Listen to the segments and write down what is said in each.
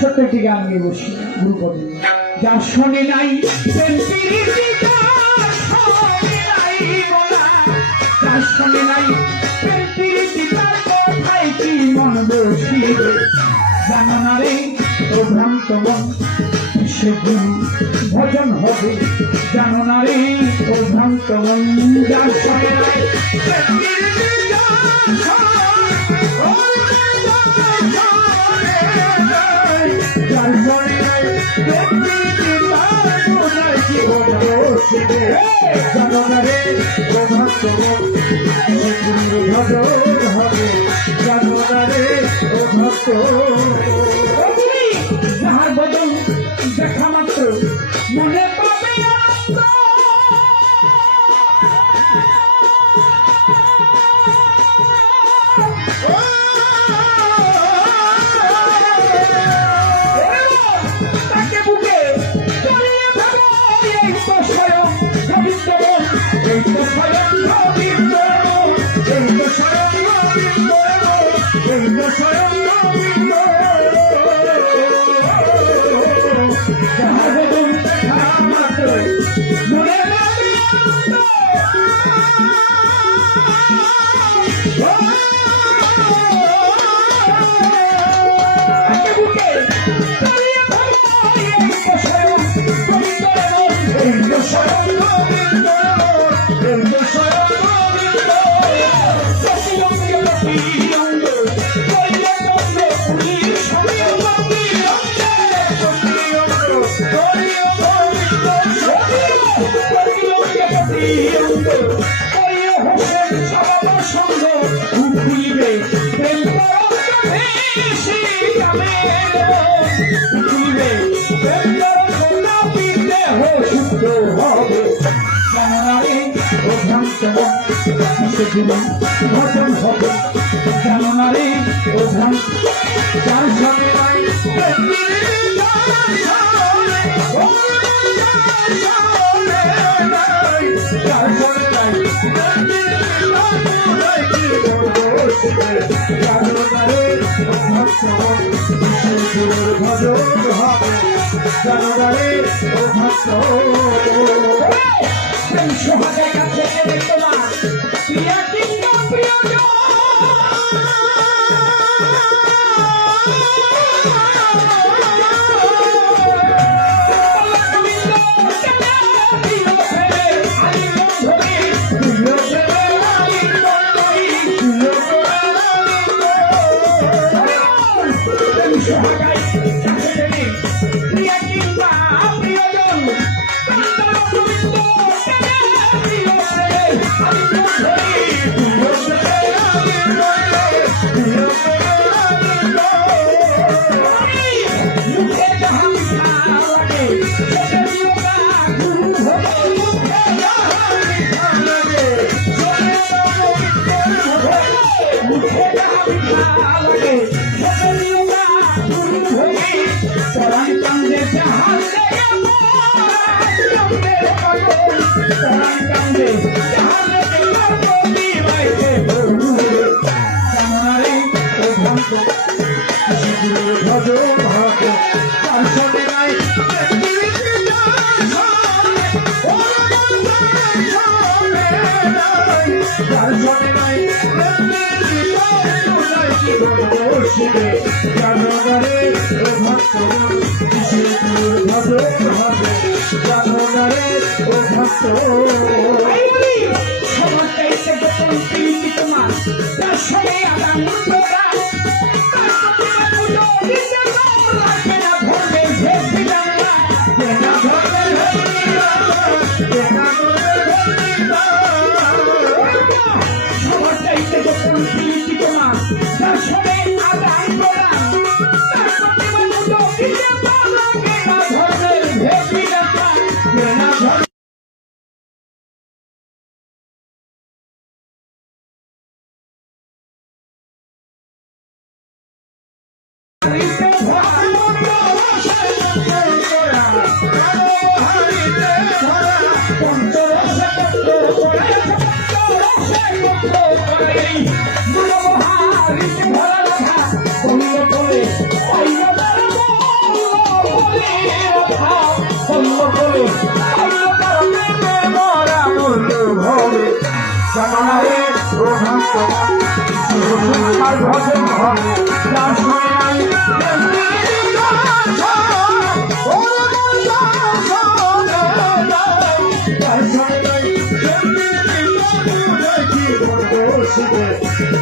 ছোট্ট একটি গান নিয়ে বসি গুরুপদে। যার শোনে নাই যার শোনে নাই কোথায় কি মন বসিবে, জানো না রে ও ভ্রান্ত মন সে গুরু ভজন হবে, জানো না রে ও ভ্রান্ত মন। যার শোনে নাই যার শোনে নাই জানো না রে ও ভক্ত ভজন হবে, জানো না রে ও ভক্ত। যাহার বদন দেখা মাত্র মনে পাবে ভজন হবে, জানো না রে ও ভ্রান্ত। যার শোনে নাই যার শোনে নাই জানো না রে ও ভক্ত ভজন হবে, জানো না রে ও ভক্ত। সোহাগের কাছে তোমার প্রিয় কিংবা প্রিয়জন মরা মূল্য হবে জানো না রে ও ভক্ত আর ভজন হবে যার সময় নাই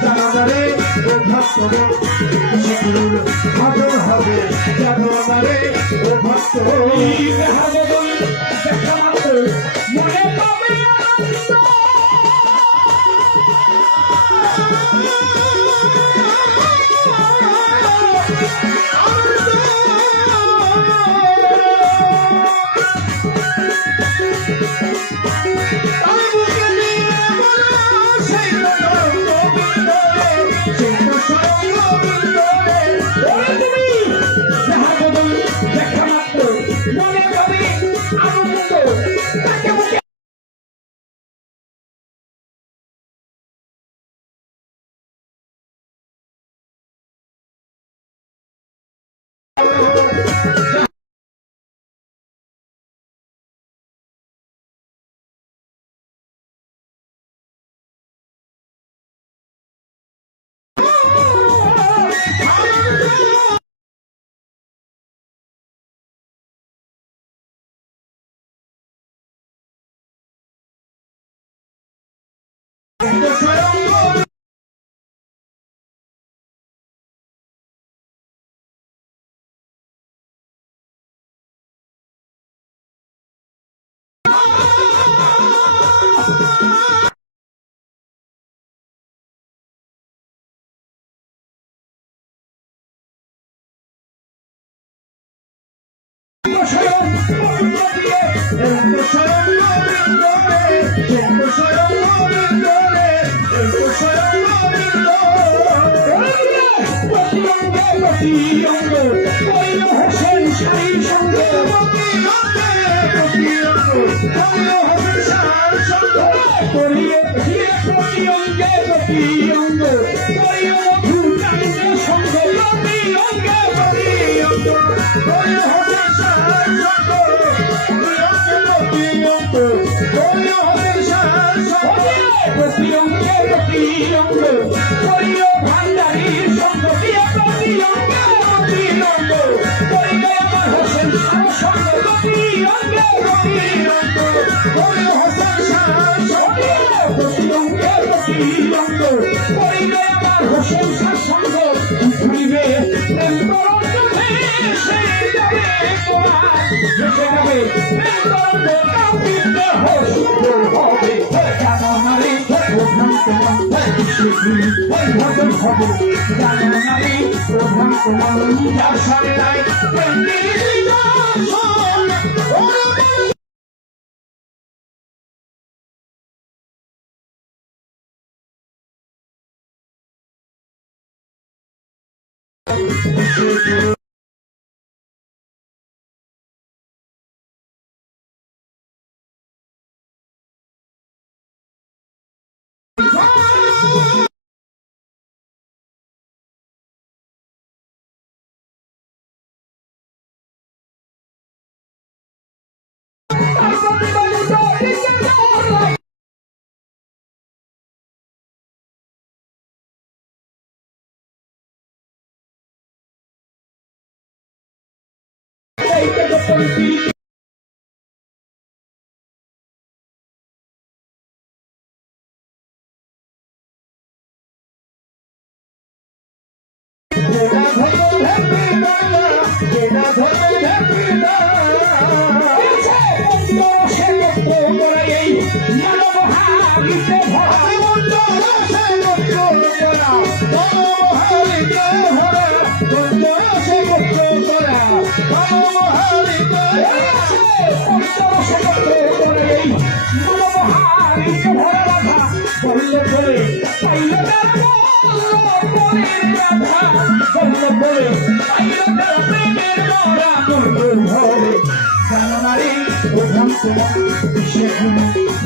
জানারে ও ভক্ত সেগুলোর ভজন হবে জানারে ও ভক্ত মনে পাবে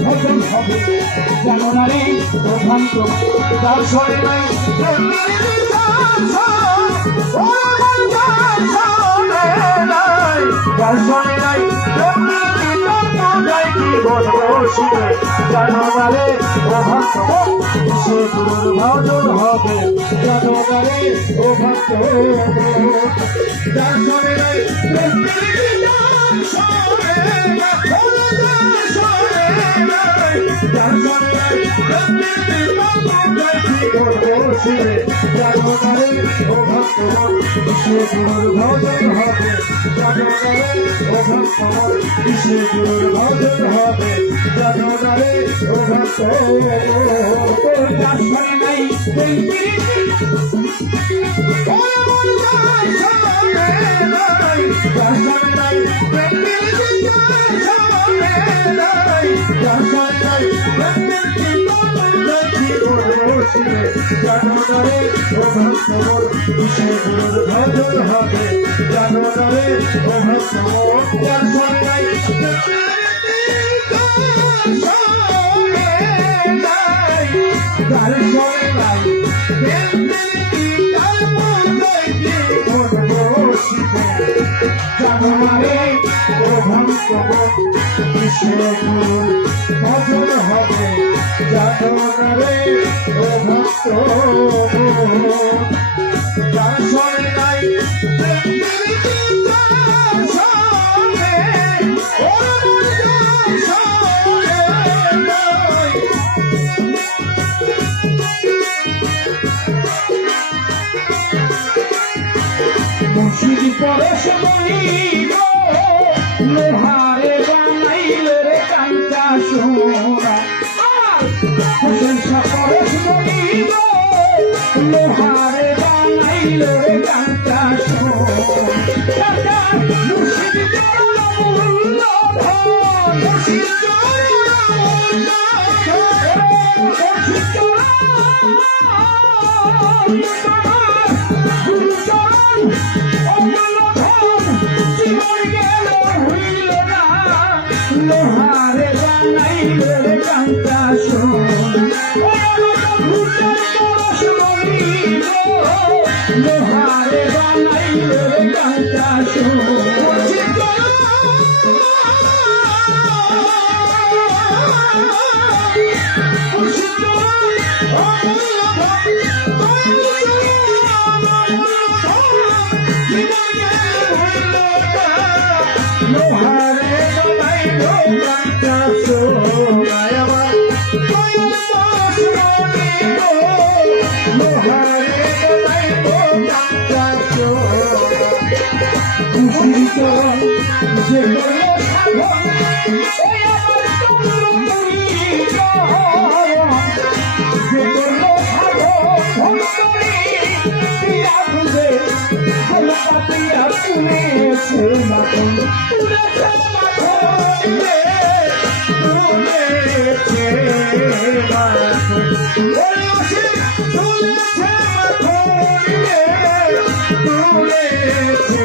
ভজন হবে জানুয়ারি প্রধান্ত তার সরে নাই তার সরে নাই জীবন বসিবে জানবারে ও ভক্ত সে গুরুর ভজন হবে জনগণে ও ভক্ত যার সরে নাই বসিবে জনগণে ও ভক্ত সে গুরুর ভজন হবে জনগণে ও ভক্ত সে গুরুর ভজন হবে জনগণে ও ভক্ত যার সরে নাই জনগণে ও ভক্ত ভজন হবে জনগণে ও ভক্ত ভজন হবে জনগণে ও ভক্ত যার সরে নাই মুর্শিদি পরশ মনিব লোহারে বানাইল রে কাঞ্চা সোনা হোসেন শাহ পরশ মনিব লোহারে বানাইল রে কাঞ্চা সোনা মুর্শিদি চরণ মূল্য ধন মুর্শিদি চরণ লোহারে বানাইল রে কাঞ্চা লোহারে বানাইল রে কাঞ্চা লোহারে বানাইল কাঞ্চা সোনায় আমার লোহারে বানাইল কাঞ্চা খুশি চরণ যে করল সাধন ওই আমার চন্দ্রপুরী চরণ যে করল সাধন ভক্তরে পিয়া খুঁজে গোলকা পিয়া তুলেছে মাখন তুলেছে মাখন তুলেছে মাখন তুলেছে মাখন তুলেছে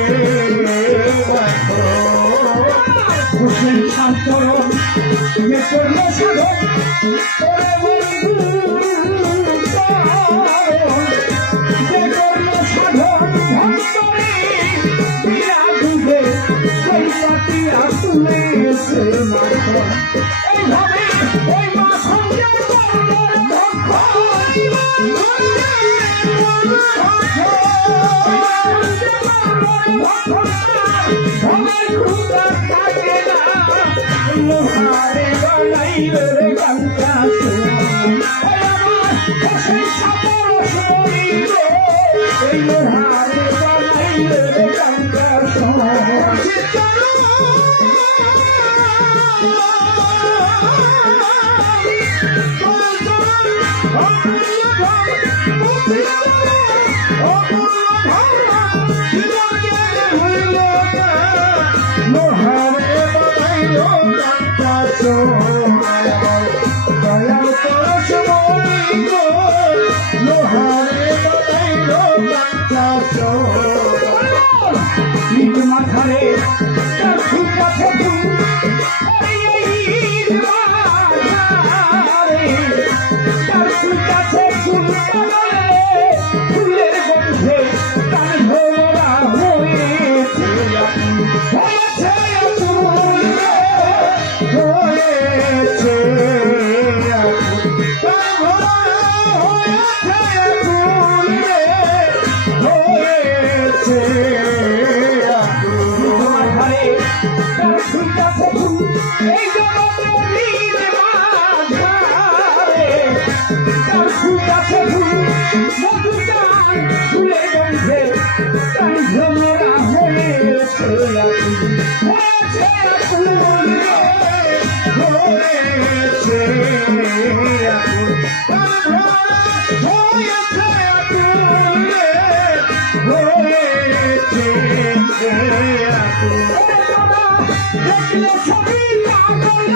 হোসেন শান্তরণ যে করল সাধন ওরে বন্ধু যে করল সাধন ভক্তরে পিয়া খুঁজে গোলকা পিয়া তুলেছে মাখন এইভাবে ওই মাখন যে করল লোহারে বানাইল রে কাঞ্চা এই লোহারে বানাইল রে কাঞ্চা লোহারে বানাইল কাঞ্চা দয়াল পরশ মনিব লোহারে বানাইল কাঞ্চা ঈদ মাথারে তার ফুল কাছে ফুল ঈদ মাথারে তার ফুল কাছে ফুল ফুলের গন্ধে তার ভোরা হয়েছে হয়েছে ফুলটাছে ফুল এই জগতে নীল মাঝারে তার ফুলটাছে ফুল মধুটান ফুলে গন্ধে তার ভ্রমরা হয়েছে আকুল হয়েছে আকুল হয়েছে আকুল তার ভ্রমরা হয়েছে আকুল হয়েছে আকুল দেখলে ছবি পাগল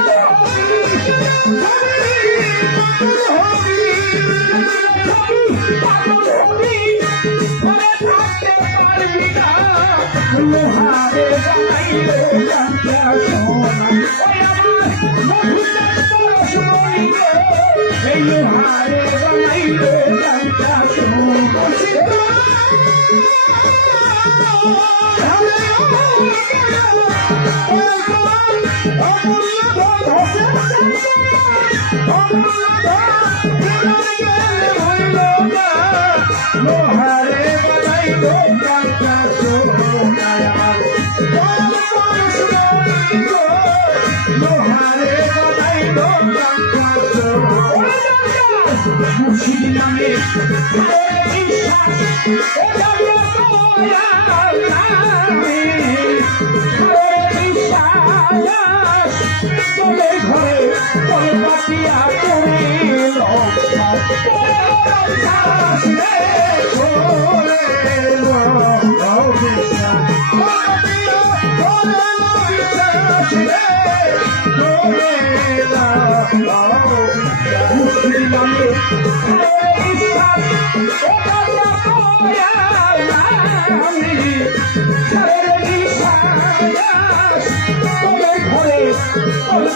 লোহারে বানাইলে জানতে সোনা ওই আমার মধুটার পরশ বলিল এই লোহারে বানাইলে জানতে সোনা লোহারে বানাইল জানতে সোনা লোহারে বানাইল জানতে সোনা মুর্শিদ নামে চলে ঘরে চলে পাতিয়া করিল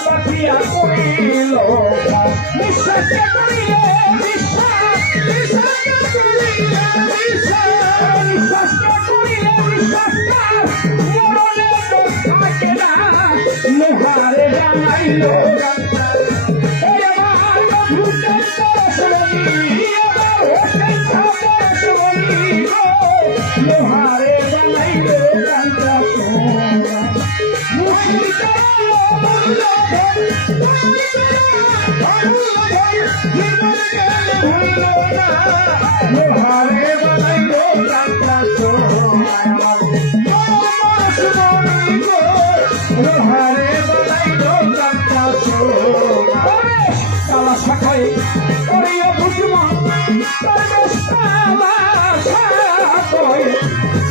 পাতিয়া করিল বিশ্বাস করিলে বিশ্বাস করিলে বিশ্বাস মরণে তো থাকে না লোহারে বানাইল লোহারে বানাইল লোহারে বানাইল লোহারে বানাইল কালা শাখায় ওরিও বুঝমা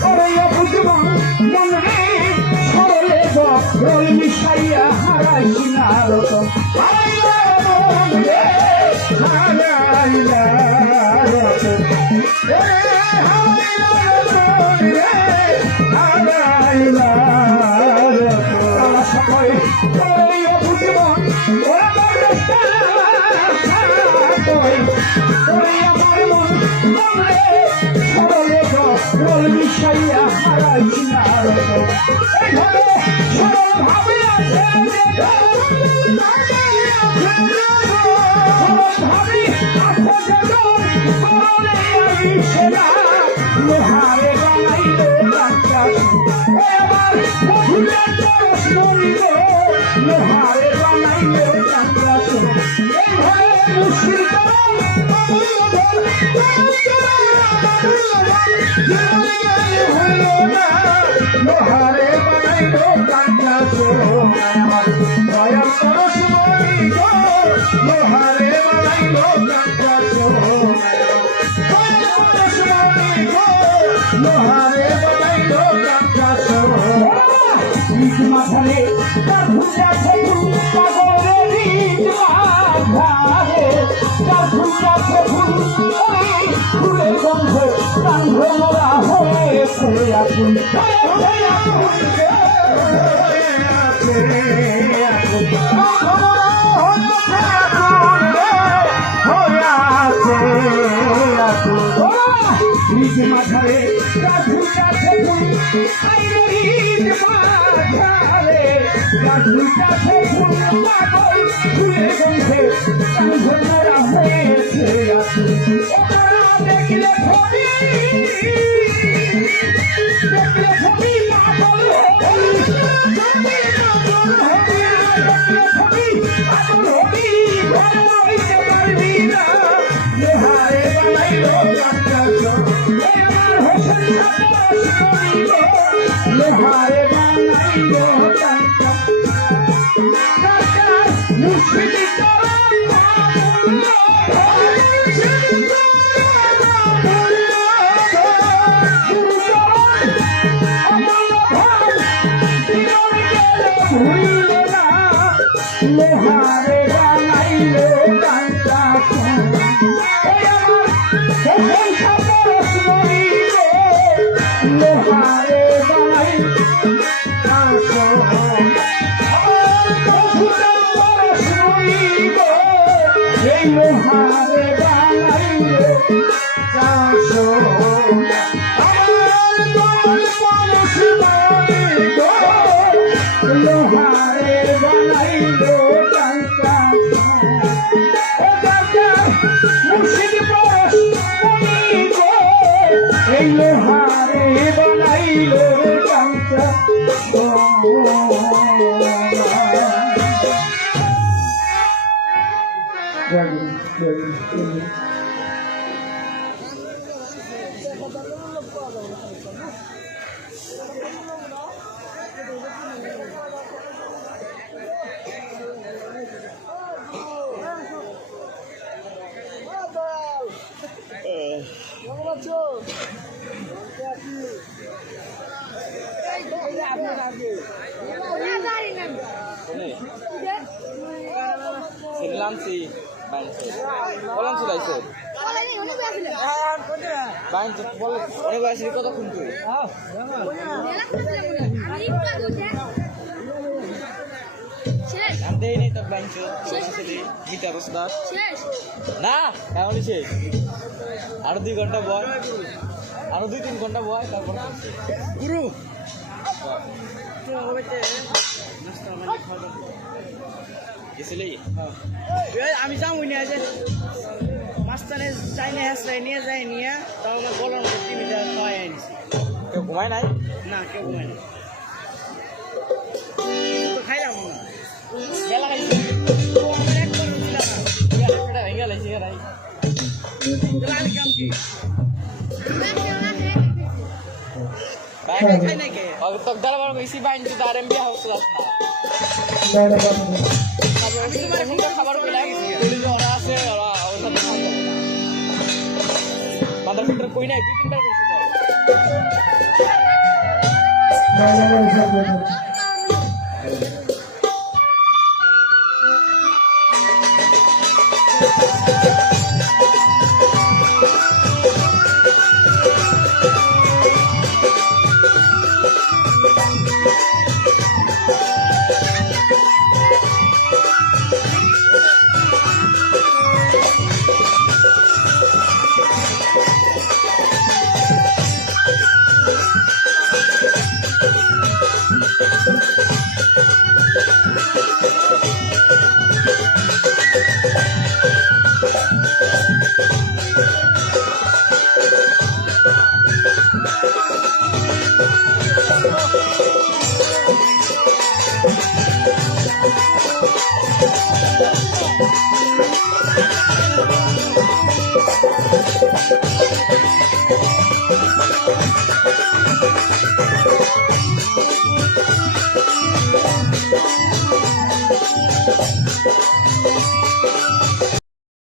ওরিও বুঝমা মনে সরলে রোল মিশাইয়া হারাইছি না রতন হারাইলা রতন হারাইলা কালা শাখায় ওরিও বুঝমা মিশাইয়া হারাইছি না এইভাবে সরল ভাবে আছে লোহারে বানাইল আমার লোহারে বানাইল এইভাবে মুশকিল লোহারে বানাইল দয়াল পরশ বলিল লোহারে বানাইল লোহারে বানাইল মাথারে তার ফুটাছে ফুল পাগলের মাথারে তার ফুটাছে ফুল ফুলের গন্ধে প্রাণ ভ্রমরা হয়েছে আকুল মাথারে তার ফুটাছে ফুল মাথারে তার ফুটাছে ফুল পাগল ফুলের গন্ধে প্রাণ ভ্রমরা হয়েছে আকুল দেখলে ছবি পাগল হইল না লোহারে বানাইলো কাঞ্চা লোহারে বানাই এই লোহারে বানাইলো চাষো লোহারে বানাইলো কাঞ্চা মুর্শিদ পরশ এই লোহারে বানাইলো Kancha Lansi, banci. Bolan sudah isu. Banci, bolan. Ini bahasa ini kota kuntu. Nanti ini tak banci. Jadi kita harus dah. Nah, kamu ni sih. Ada 2 घंटा boy. Ada 2-3 घंटा boy. Guru. আমি যাবো নিয়ে যে মাস্টারে চাইলে হাসলাই নিয়ে যাই নিয়ে তাও আমার বলার মতো টিভিটা খাওয়াই আনিছি কেউ ঘুমায় নাই? না কেউ ঘুমায় না তো খাইলাম না গেলা খাইছি আমার একবার ছিল না ভেঙে লাইছি গাই লাল কাম কি বাইরে খাই নাই কে তক দাঁড়া বড় বেশি বাইন তো আরএমবি হাউস লাস না আমি তোমার ফোনটা খাবার কইলা গেছি তুই যে ওরা আছে ওরা ওর সাথে খাওয়া মাদার ফিল্টার কই নাই 2-3 বার কইছি